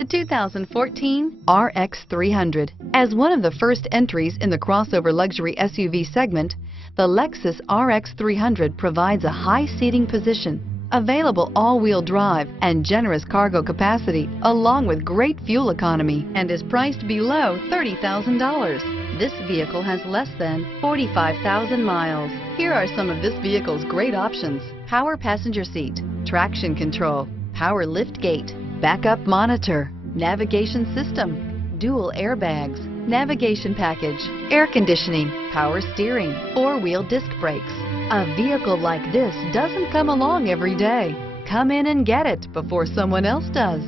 The 2014 RX 300. As one of the first entries in the crossover luxury SUV segment, the Lexus RX 300 provides a high seating position, available all-wheel drive, and generous cargo capacity, along with great fuel economy, and is priced below $30,000. This vehicle has less than 45,000 miles. Here are some of this vehicle's great options: power passenger seat, traction control, power liftgate, backup monitor, navigation system, dual airbags, navigation package, air conditioning, power steering, four-wheel disc brakes. A vehicle like this doesn't come along every day. Come in and get it before someone else does.